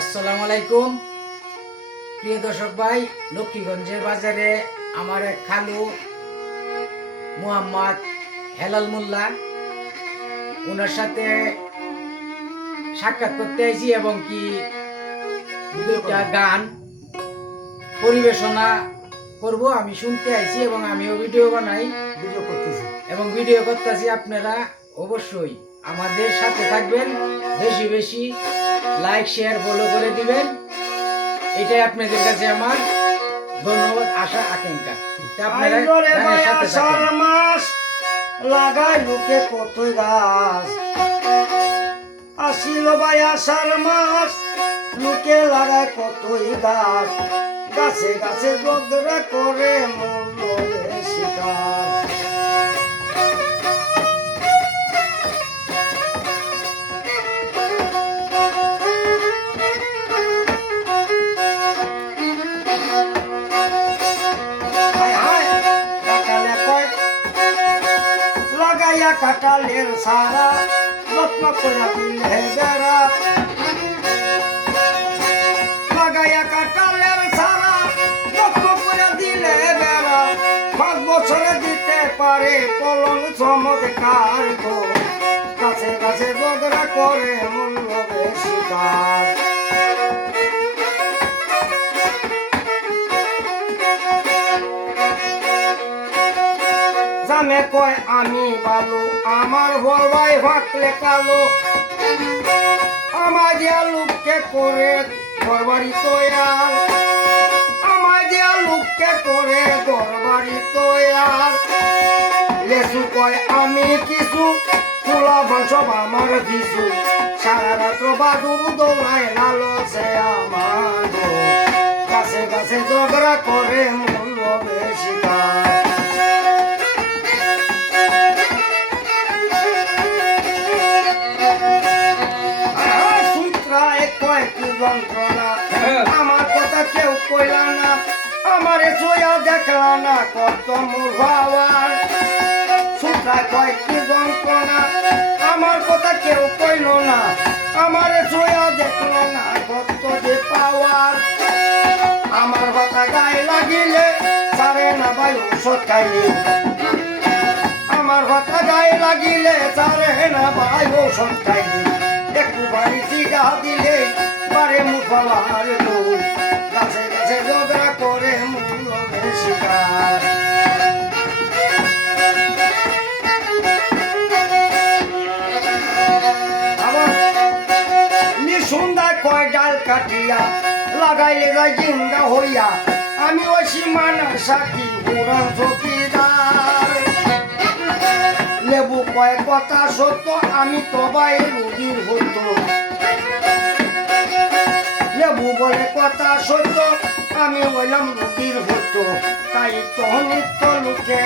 আসসালামু আলাইকুম প্রিয় দর্শক ভাই, লক্ষ্মীগঞ্জের বাজারে আমার এক খালু মোহাম্মদ হেলাল মোল্লা, ওনার সাথে সাক্ষাৎ করতে আইছি এবং কি দুইটা গান পরিবেশনা করব। আমি শুনতে আইছি এবং আমিও ভিডিও বানাই, ভিডিও করতেছি। আপনারা অবশ্যই আমাদের সাথে থাকবেন, বেশি বেশি লাইক শেয়ার ফলো করে দিবেন। এটাই আপনাদের কাছে আমার ধন্যবাদ, আশা আকাঙ্ক্ষা। আপনারা গানের সাথে থাকেন। লাগাই লোকে কতই গাছ আসিল ভাই আষাঢ় মাস, লোকে লাগায় কতই গাছ, গাছে গাছে বদরা করে মূল্য শিকার। কাটালের সারা যত্ন করে দিলে বেড়া, লাগাইয়া কাটালের সারা যত্ন করে দিলে বেড়া, 5 বছরে দিতে পারে ফলন চমৎকার গো, গাছে গাছে বদরা করে মূল্য বেশি কার। জামে কয় আমি ভালো, আমার বলবাই ভাকলে কালো, আমার দিয়া লোককে করে ঘরবাড়ি তৈয়ার, আমার দিয়া লোককে করে ঘরবাড়ি তৈয়ার। লেসু কয় আমি কিছু, ফুলা সব আমার কিছু, সারা রাত্র বাদুর দৌড়ায় লালো সে আমার, গাছে গাছে ঝগড়া করে মূল্য বেশি কার। আমার কথা কেউ কইলা না, আমারে চোয়া দেখলা না, কত মোর ভাবার সুতরায় কয় কি যন্ত্রণা, আমার কথা কেউ কইল না, আমারে চোয়া দেখল না, কত যে পাওয়ার। আমার কথা গায়ে লাগিলে সারে না ভাই ঔষধ খাইলে, আমার কথা গায়ে লাগিলে সারে না ভাই ঔষধ খাইলে, একটু বাড়ি টিকা দিলে পারে মুখবার দৌড়, গাছে গাছে ঝগড়া করে মূল্য বেশি কার। নিঃসন্ধ্যায় কয় ডাল কাটিয়া লাগাইলে যায় জিন্দা হইয়া, আমি ওই সীমানার সাথী পুরান চকিদার। লেবু কয় কথা সত্য, আমি তবাই রুগীর হতো, লেবু বলে কথা সত্য, আমি হইলাম রুগীর হতো, তাই তো নিত্য লোকে